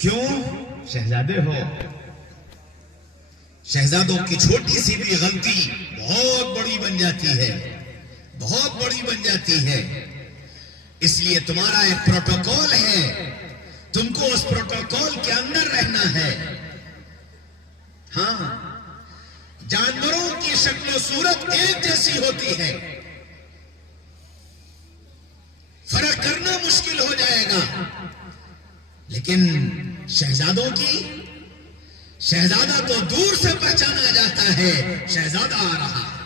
کیوں؟ شہزادے ہو. شہزادوں کی چھوٹی سی بھی غلطی بہت بڑی بن جاتی ہے، بہت بڑی بن جاتی ہے. اس لیے تمہارا ایک پروٹوکول ہے، تم کو اس پروٹوکول کے اندر رہنا ہے. ہاں، جانوروں کی شکل و صورت ایک جیسی ہوتی ہے، فرق کرنا مشکل ہو جائے گا. لیکن شہزادوں کی، شہزادہ تو دور سے پہچانا جاتا ہے. شہزادہ آ رہا ہے،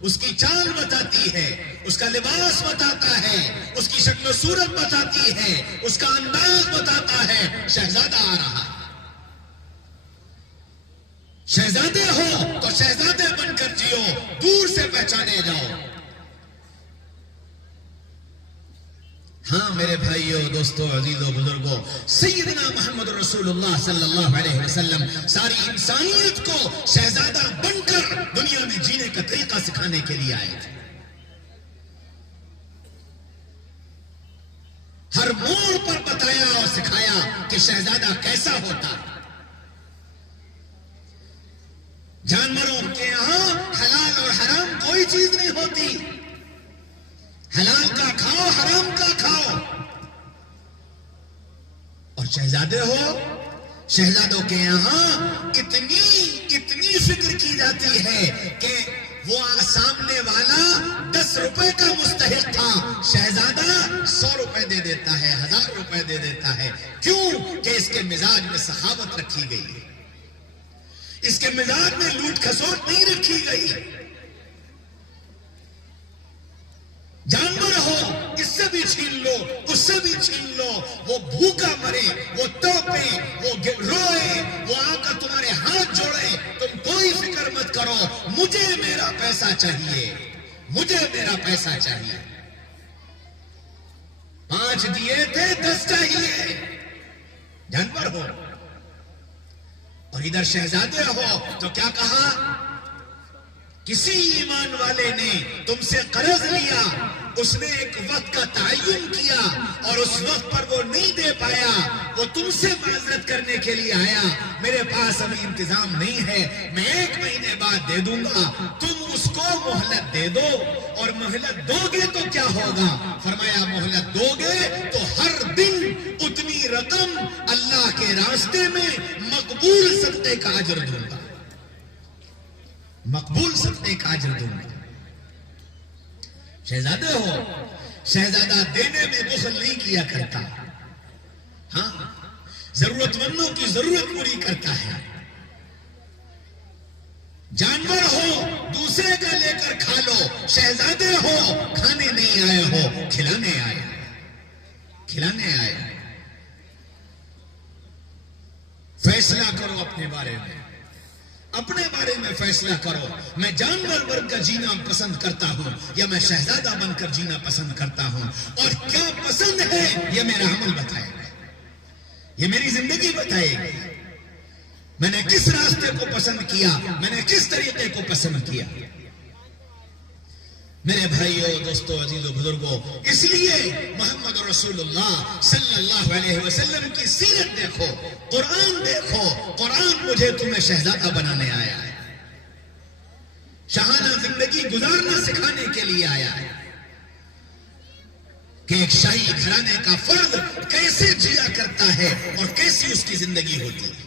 اس کی چال بتاتی ہے، اس کا لباس بتاتا ہے، اس کی شکل و صورت بتاتی ہے، اس کا انداز بتاتا ہے. شہزادہ آ رہا ہے. شہزادے ہو تو شہزادے بن کر جیو، دور سے پہچانے جاؤ. ہاں میرے بھائیوں، دوستوں، عزیزوں، بزرگوں، سیدنا محمد رسول اللہ صلی اللہ علیہ وسلم ساری انسانیت کو شہزادہ بن کر دنیا میں جینے کا طریقہ سکھانے کے لیے آئے تھے. ہر موڑ پر بتایا اور سکھایا کہ شہزادہ کیسا ہوتا. جانوروں کے یہاں حلال اور حرام کوئی چیز نہیں ہوتی. حلال کا کھاؤ، حرام کا کھاؤ. اور شہزادے ہو، شہزادوں کے یہاں اتنی فکر کی جاتی ہے کہ وہ سامنے والا 10 روپے کا مستحق تھا، شہزادہ 100 روپے دے دیتا ہے، 1000 روپے دے دیتا ہے. کیوں؟ کہ اس کے مزاج میں سخاوت رکھی گئی ہے، اس کے مزاج میں لوٹ کھسوٹ نہیں رکھی گئی. جانور ہو، اس سے بھی چھین لو، اس سے بھی چھین لو، وہ بھوکا مرے، وہ توپے، وہ روئے، وہ آ کر تمہارے ہاتھ جوڑے، تم کوئی فکر مت کرو، مجھے میرا پیسہ چاہیے، مجھے میرا پیسہ چاہیے. 5 دیے تھے، 10 چاہیے. جانور ہو. اور ادھر شہزادے ہو تو کیا کہا؟ کسی ایمان والے نے تم سے قرض لیا، اس نے ایک وقت کا تعین کیا اور اس وقت پر وہ نہیں دے پایا، وہ تم سے معذرت کرنے کے لیے آیا، میرے پاس ابھی انتظام نہیں ہے، میں 1 مہینے بعد دے دوں گا. تم اس کو مہلت دے دو، اور مہلت دو گے تو کیا ہوگا؟ فرمایا مہلت دو گے تو ہر دن اتنی رقم اللہ کے راستے میں مقبول صدقے کا اجر دوں گا، مقبول صدقے کا اجر دوں گا. شہزادے ہو، شہزادہ دینے میں بخل نہیں کیا کرتا. ہاں، ضرورت مندوں کی ضرورت پوری کرتا ہے. جانور ہو، دوسرے کا لے کر کھا لو. شہزادے ہو، کھانے نہیں آئے ہو، کھلانے آئے، کھلانے آئے. فیصلہ کرو اپنے بارے میں، اپنے بارے میں فیصلہ کرو. میں جانور بن کر جینا پسند کرتا ہوں یا میں شہزادہ بن کر جینا پسند کرتا ہوں؟ اور کیا پسند ہے یہ میرا عمل بتائے گا، یہ میری زندگی بتائے گی. میں نے کس راستے کو پسند کیا، میں نے کس طریقے کو پسند کیا. میرے بھائیوں، دوستوں، عزیزوں، بزرگوں، اس لیے محمد رسول اللہ صلی اللہ علیہ وسلم کی سیرت دیکھو، قرآن دیکھو. قرآن مجھے تمہیں شہزادہ بنانے آیا ہے، شاہانہ زندگی گزارنا سکھانے کے لیے آیا ہے کہ ایک شاہی گھرانے کا فرد کیسے جیا کرتا ہے اور کیسی اس کی زندگی ہوتی ہے.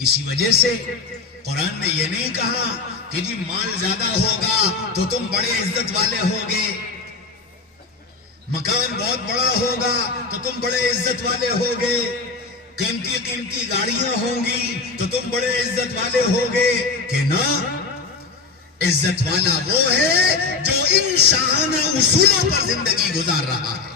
اسی وجہ سے قرآن نے یہ نہیں کہا کہ جی مال زیادہ ہوگا تو تم بڑے عزت والے ہوگے، مکان بہت بڑا ہوگا تو تم بڑے عزت والے ہوگے، قیمتی گاڑیاں ہوں گی تو تم بڑے عزت والے ہوگے. کہ نہ، عزت والا وہ ہے جو ان شاہانہ اصولوں پر زندگی گزار رہا ہے.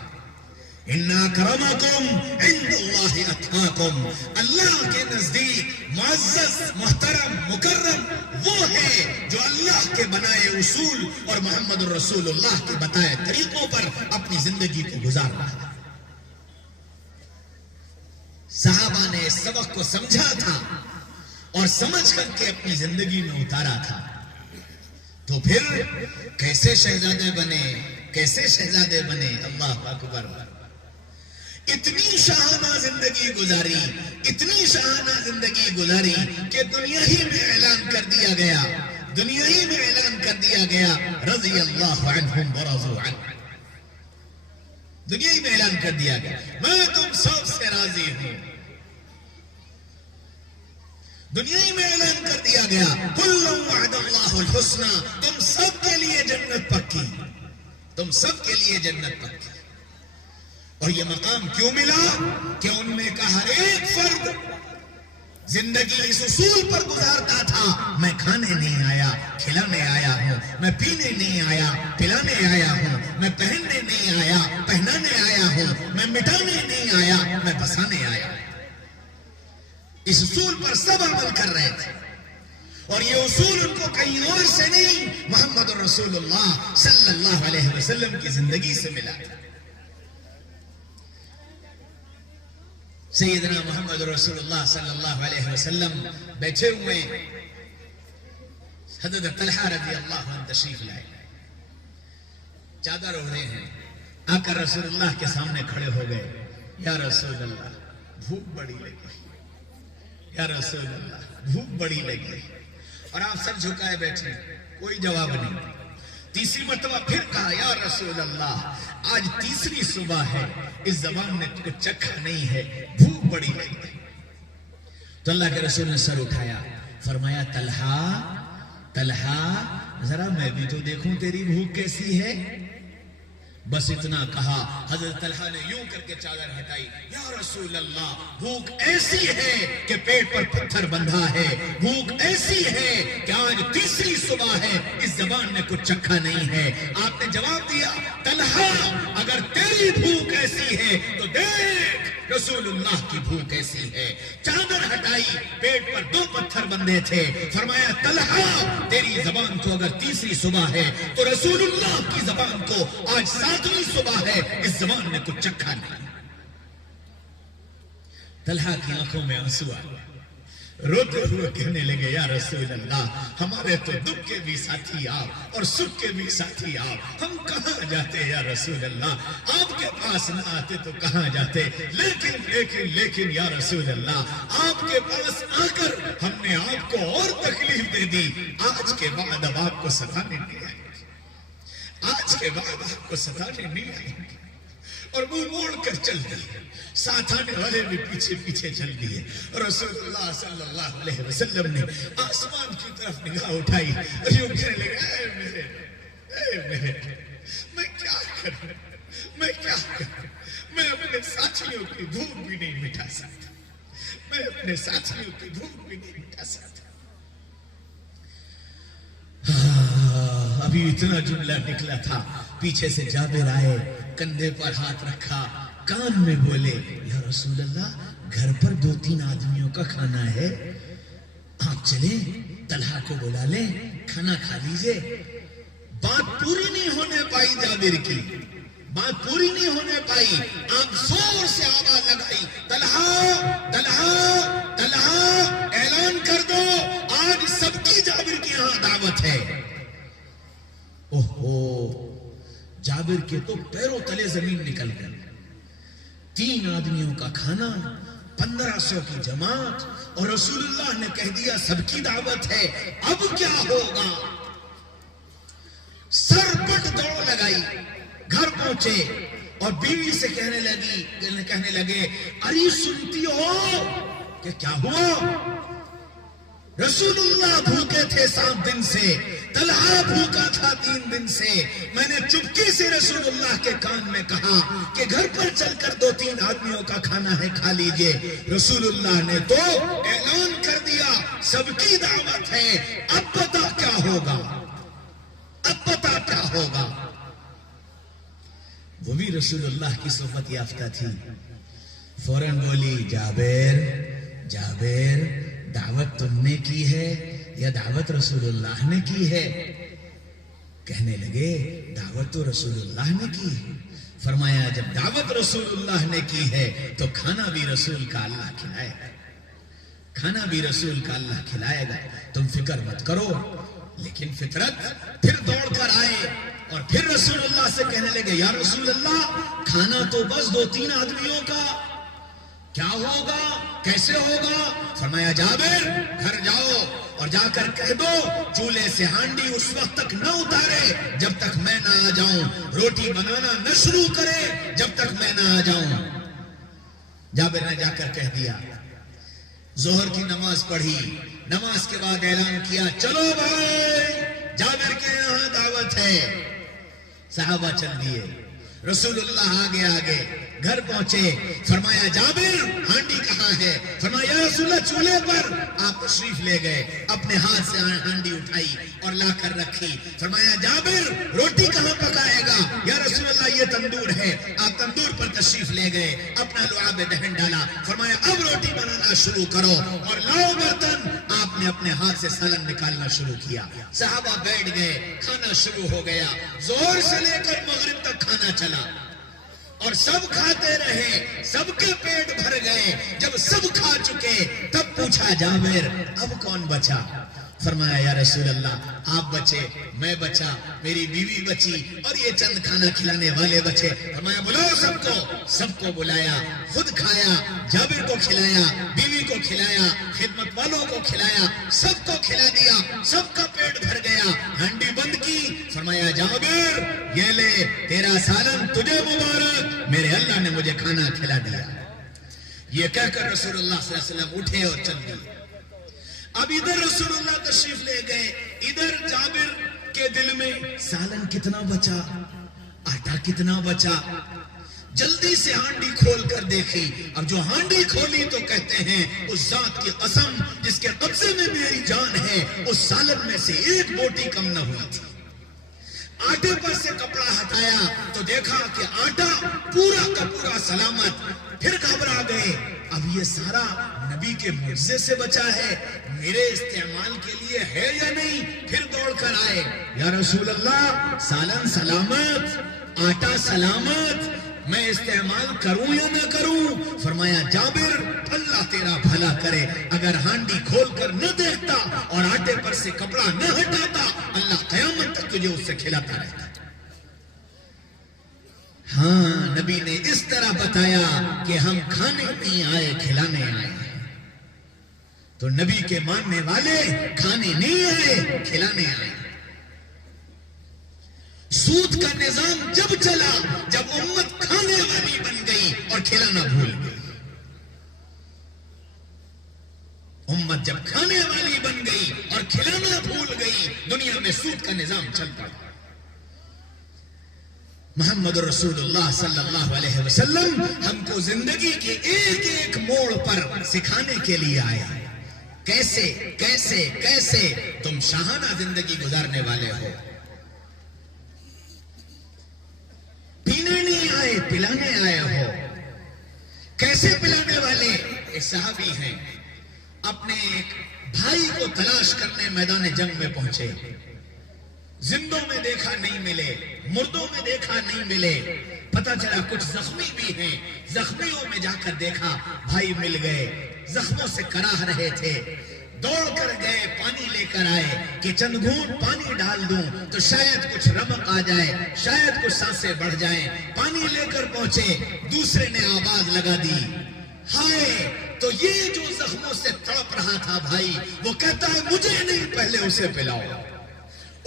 ان اکرمکم عند اللہ اتقاکم. اللہ کے نزدیک معزز، محترم، مکرم وہ ہے جو اللہ کے بنائے اصول اور محمد رسول اللہ کے بتائے طریقوں پر اپنی زندگی کو گزار رہا ہے. صحابہ نے اس سبق کو سمجھا تھا اور سمجھ کر کے اپنی زندگی میں اتارا تھا. تو پھر کیسے شہزادے بنے، کیسے شہزادے بنے. اللہ اکبر. اتنی شاہانہ زندگی گزاری، اتنی شاہانہ زندگی گزاری کہ دنیا ہی میں اعلان کر دیا گیا، دنیا ہی میں اعلان کر دیا گیا رضی اللہ عنہم ورضوا عنہ، دنیا ہی میں اعلان کر دیا گیا میں تم سب سے راضی ہوں، دنیا ہی میں اعلان کر دیا گیا کل وعد اللہ الحسنى، تم سب کے لیے جنت پکی، تم سب کے لیے جنت پکی۔ اور یہ مقام کیوں ملا کہ ان میں کا ہر ایک فرد زندگی اس اصول پر گزارتا تھا، میں کھانے نہیں آیا کھلانے آیا ہوں، میں پینے نہیں آیا پلانے آیا ہوں، میں پہننے نہیں آیا پہنانے آیا ہوں، میں مٹانے نہیں آیا میں بسانے آیا ہوں۔ اس اصول پر سب عمل کر رہے تھے، اور یہ اصول ان کو کہیں اور سے نہیں، محمد رسول اللہ صلی اللہ علیہ وسلم کی زندگی سے ملا تھا۔ سیدنا محمد رسول اللہ صلی اللہ علیہ وسلم بیٹھے ہوئے، حضرت طلحہ رضی اللہ عنہ تشریف لائے، چادر اوڑھے ہیں، آ کر رسول اللہ کے سامنے کھڑے ہو گئے، یا رسول اللہ بھوک بڑی لگی، یا رسول اللہ بھوک بڑی لگی، اور آپ سر جھکائے بیٹھے، کوئی جواب نہیں۔ تیسری مرتبہ پھر کہا یا رسول اللہ آج تیسری صبح ہے، اس زبان نے کچھ چکھا نہیں ہے، بھوک بڑی لگی۔ تو اللہ کے رسول نے سر اٹھایا، فرمایا طلحہ ذرا میں بھی تو دیکھوں تیری بھوک کیسی ہے۔ بس اتنا کہا، حضرت طلحہ نے یوں کر کے چادر ہٹائی، یا رسول اللہ بھوک ایسی ہے کہ پیٹ پر پتھر بندھا ہے، بھوک ایسی ہے کہ آج تیسری صبح ہے، اس زبان نے کچھ چکھا نہیں ہے۔ آپ نے جواب دیا، طلحہ اگر تیری بھوک ایسی ہے تو دیکھ رسول اللہ کی بھوک ایسی ہے۔ چادر ہٹائی، پیٹ پر 2 پتھر بندھے تھے، فرمایا طلحہ تیری زبان کو اگر تیسری صبح ہے تو رسول اللہ کی زبان کو آج 7ویں صبح ہے، اس زبان نے کچھ چکھا نہیں۔ طلحہ کی آنکھوں میں آنسو آ گیا، روتے ہوئے کہنے لگے، یا رسول اللہ ہمارے تو دکھ کے بھی ساتھی آپ اور سکھ کے بھی ساتھی آپ، ہم کہاں جاتے یا رسول اللہ، آپ کے پاس نہ آتے تو کہاں جاتے، لیکن یا رسول اللہ آپ کے پاس آ کر ہم نے آپ کو اور تکلیف دے دی، آج کے بعد اب آپ کو ستانے نہیں آئیں گے، آج کے بعد آپ کو ستانے نہیں آئیں گے۔ اور منہ موڑ کر چل دیے، ساتھ آنے والے بھی پیچھے پیچھے چل دیے۔ رسول اللہ صلی اللہ علیہ وسلم نے آسمان کی طرف نگاہ اٹھائی اور یوں کہنے لگے، اے میرے میں کیا کروں، میں اپنے ساتھیوں کی بھوک بھی نہیں مٹا سکتا، میں اپنے ساتھیوں کی بھوک بھی نہیں مٹا سکتا۔ ابھی اتنا جملہ نکلا تھا، پیچھے سے جابر آئے، کندھے پر ہاتھ رکھا، کان میں بولے، یا رسول اللہ گھر پر 2-3 آدمیوں کا کھانا ہے، آپ چلیں طلحہ کو بلا لیں، کھانا کھا لیجئے۔ بات پوری نہیں ہونے پائی جابر کی، بات پوری نہیں ہونے پائی، آپ زور سے آواز لگائی، طلحہ اعلان کر دو آج سب کی جابر کی یہاں دعوت ہے۔ اوہو، جابر کے تو پیروں تلے زمین نکل گئی، 3 آدمیوں کا کھانا، 1500 کی جماعت، اور رسول اللہ نے کہہ دیا سب کی دعوت ہے، اب کیا ہوگا؟ سر پٹ دوڑ لگائی، گھر پہنچے اور بیوی سے کہنے لگے، ارے سنتی ہو کہ کیا ہوا؟ رسول اللہ بھوکے تھے 7 دن سے، طلحہ بھوکا تھا 3 دن سے، میں نے چپکے سے رسول اللہ کے کان میں کہا کہ گھر پر چل کر 2-3 آدمیوں کا کھانا ہے، کھا لیجئے۔ رسول اللہ نے تو اعلان کر دیا سب کی دعوت ہے، اب پتا کیا ہوگا، اب پتا کیا ہوگا۔ وہ بھی رسول اللہ کی صحبت یافتہ تھی، فوراً بولی، جابر دعوت تم نے کی ہے یا دعوت رسول اللہ نے کی ہے؟ کہنے لگے دعوت تو رسول اللہ نے کی ہے۔ فرمایا جب دعوت رسول اللہ نے کی ہے تو کھانا بھی رسول کا اللہ کھلائے گا، کھانا بھی رسول کا اللہ کھلائے گا، تم فکر مت کرو۔ لیکن فطرت پھر دوڑ کر آئے اور پھر رسول اللہ سے کہنے لگے، یا رسول اللہ کھانا تو بس 2-3 آدمیوں کا، کیا ہوگا، کیسے ہوگا؟ فرمایا جابر گھر جاؤ اور جا کر کہہ دو چولہے سے ہانڈی اس وقت تک نہ اتارے جب تک میں نہ آ جاؤں، روٹی بنانا نہ شروع کرے جب تک میں نہ آ جاؤں۔ جابر نے جا کر کہہ دیا، ظہر کی نماز پڑھی، نماز کے بعد اعلان کیا چلو بھائی جابر کے یہاں دعوت ہے۔ صحابہ چل دیے، رسول اللہ آگے آگے گھر پہنچے، فرمایا جابر ہانڈی کہاں ہے؟ فرمایا یا رسول اللہ چولہے پر۔ آپ تشریف لے گئے، اپنے ہاتھ سے ہانڈی اٹھائی اور لا کر رکھی۔ فرمایا جابر روٹی کہاں پکائے گا؟ یا رسول اللہ یہ تندور ہے۔ آپ تندور پر تشریف لے گئے، اپنا لعاب دہن ڈالا، فرمایا اب روٹی بنانا شروع کرو اور لاؤ برتن۔ آپ نے اپنے ہاتھ سے سالن نکالنا شروع کیا، صحابہ بیٹھ گئے، کھانا شروع ہو گیا، زور سے لے کر مغرب تک کھانا چلا اور سب کھاتے رہے، سب کے پیٹ بھر گئے۔ جب سب کھا چکے تب پوچھا جابر اب کون بچا؟ فرمایا یا رسول اللہ آپ بچے، میں بچا، میری بیوی بچی اور یہ چند کھانا کھلانے والے بچے۔ فرمایا بلاؤ سب کو بلایا، خود کھایا، جابر کو کھلایا، بیوی کو کھلایا، خدمت والوں کو کھلایا، سب کو کھلا دیا، سب کا پیٹ بھر گیا، ہانڈی بند کی۔ فرمایا جابر یہ لے تیرا سالن، تجھے مبارک، میرے اللہ نے مجھے کھانا کھلا دیا۔ یہ کہہ کر رسول اللہ صلی اللہ علیہ وسلم اٹھے اور چل دیے۔ اب ادھر رسول اللہ تشریف لے گئے، ادھر جابر کے دل میں سالن کتنا بچا، آٹا کتنا بچا۔ جلدی سے ہانڈی کھول کر دیکھی، اب جو ہانڈی کھولی تو کہتے ہیں اس ذات کی قسم جس کے قبضے میں میری جان ہے، اس سالن میں سے ایک بوٹی کم نہ ہوئی تھی۔ آٹے پر سے کپڑا ہٹایا تو دیکھا کہ آٹا پورا کا پورا سلامت۔ پھر گھبرا گئے، اب یہ سارا نبی کے معجزے سے بچا ہے، میرے استعمال کے لیے ہے یا نہیں؟ پھر دوڑ کر آئے، یا رسول اللہ سالن سلامت، آٹا سلامت، میں استعمال کروں یا نہ کروں؟ فرمایا جابر اللہ تیرا بھلا کرے، اگر ہانڈی کھول کر نہ دیکھتا اور آٹے پر سے کپڑا نہ ہٹاتا اللہ قیامت تک تجھے اس سے کھلاتا رہتا۔ ہاں نبی نے اس طرح بتایا کہ ہم کھانے نہیں آئے، کھلانے آئے ہیں، تو نبی کے ماننے والے کھانے نہیں آئے، کھلانے آئے۔ سود کا نظام جب چلا، جب امت کھانے والی بن گئی اور کھلانا بھول گئی، امت جب کھانے والی بن گئی اور کھلانا بھول گئی، دنیا میں سود کا نظام چل پڑا۔ محمد رسول اللہ صلی اللہ علیہ وسلم ہم کو زندگی کے ایک ایک موڑ پر سکھانے کے لیے آیا، کیسے کیسے کیسے تم شاہانہ زندگی گزارنے والے ہو۔ پینے نہیں آئے، پلانے آئے ہو۔ کیسے پلانے والے؟ ایک صحابی ہیں، اپنے ایک بھائی کو تلاش کرنے میدان جنگ میں پہنچے، زندوں میں دیکھا نہیں ملے، مردوں میں دیکھا نہیں ملے، پتہ چلا کچھ زخمی بھی ہیں، زخمیوں میں جا کر دیکھا بھائی مل گئے، زخموں سے کراہ رہے تھے، دوڑ کر گئے، پانی لے کر آئے کہ چند گھونٹ پانی ڈال دوں تو شاید کچھ رمق آ جائے، شاید کچھ سانسیں بڑھ جائیں۔ پانی لے کر پہنچے، دوسرے نے آواز لگا دی، ہائے، تو یہ جو زخموں سے تڑپ رہا تھا بھائی، وہ کہتا ہے مجھے نہیں، پہلے اسے پلاؤ۔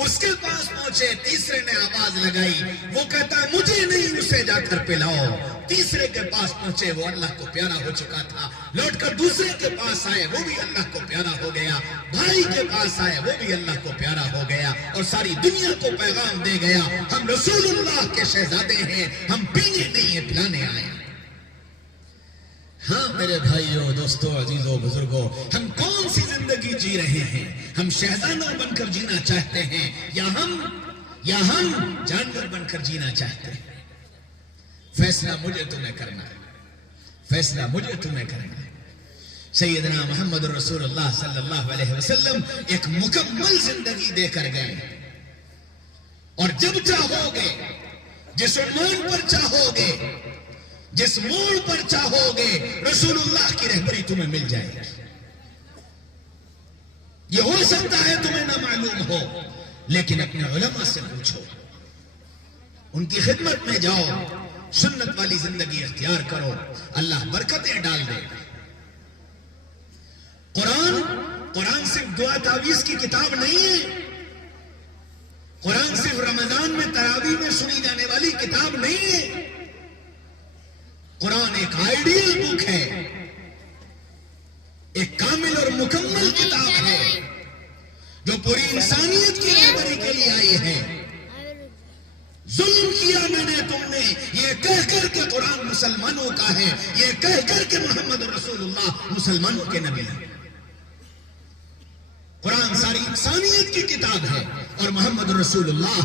اس کے پاس پہنچے، تیسرے نے آواز لگائی، وہ کہتا ہے مجھے نہیں، اسے جا کر پلاؤ۔ تیسرے کے پاس پہنچے، وہ اللہ کو پیارا ہو چکا تھا، لوٹ کر دوسرے کے پاس آئے، وہ بھی اللہ کو پیارا ہو گیا، بھائی کے پاس آئے، وہ بھی اللہ کو پیارا ہو گیا، اور ساری دنیا کو پیغام دے گیا ہم رسول اللہ کے شہزادے ہیں، ہم پینے نہیں ہیں، پلانے آئے ہیں۔ ہاں میرے بھائیوں، دوستوں، عزیزوں، بزرگوں، ہم کون سی زندگی جی رہے ہیں؟ ہم شہزادہ بن کر جینا چاہتے ہیں یا ہم جانور بن کر جینا چاہتے ہیں؟ فیصلہ مجھے تمہیں کرنا ہے، فیصلہ مجھے تمہیں کرنا ہے۔ سیدنا محمد رسول اللہ صلی اللہ علیہ وسلم ایک مکمل زندگی دے کر گئے، اور جب چاہو گے، جس عنوان پر چاہو گے، جس موڑ پر چاہو گے، رسول اللہ کی رہبری تمہیں مل جائے گی۔ یہ ہو سکتا ہے تمہیں نہ معلوم ہو، لیکن اپنے علماء سے پوچھو، ان کی خدمت میں جاؤ، سنت والی زندگی اختیار کرو، اللہ برکتیں ڈال دے۔ قرآن صرف دعا تعویذ کی کتاب نہیں ہے، قرآن صرف رمضان میں تراویح میں سنی جانے والی کتاب نہیں ہے، قرآن ایک آئیڈیل بک ہے، ایک کامل اور مکمل کتاب ہے جو پوری انسانیت کی رہبری کے لیے آئی ہے۔ ظلم کیا میں نے تم نے، یہ کہہ کر کے قرآن مسلمانوں کا ہے، یہ کہہ کر کے محمد رسول اللہ مسلمانوں کے نبی ہے۔ قرآن ساری انسانیت کی کتاب ہے اور محمد رسول اللہ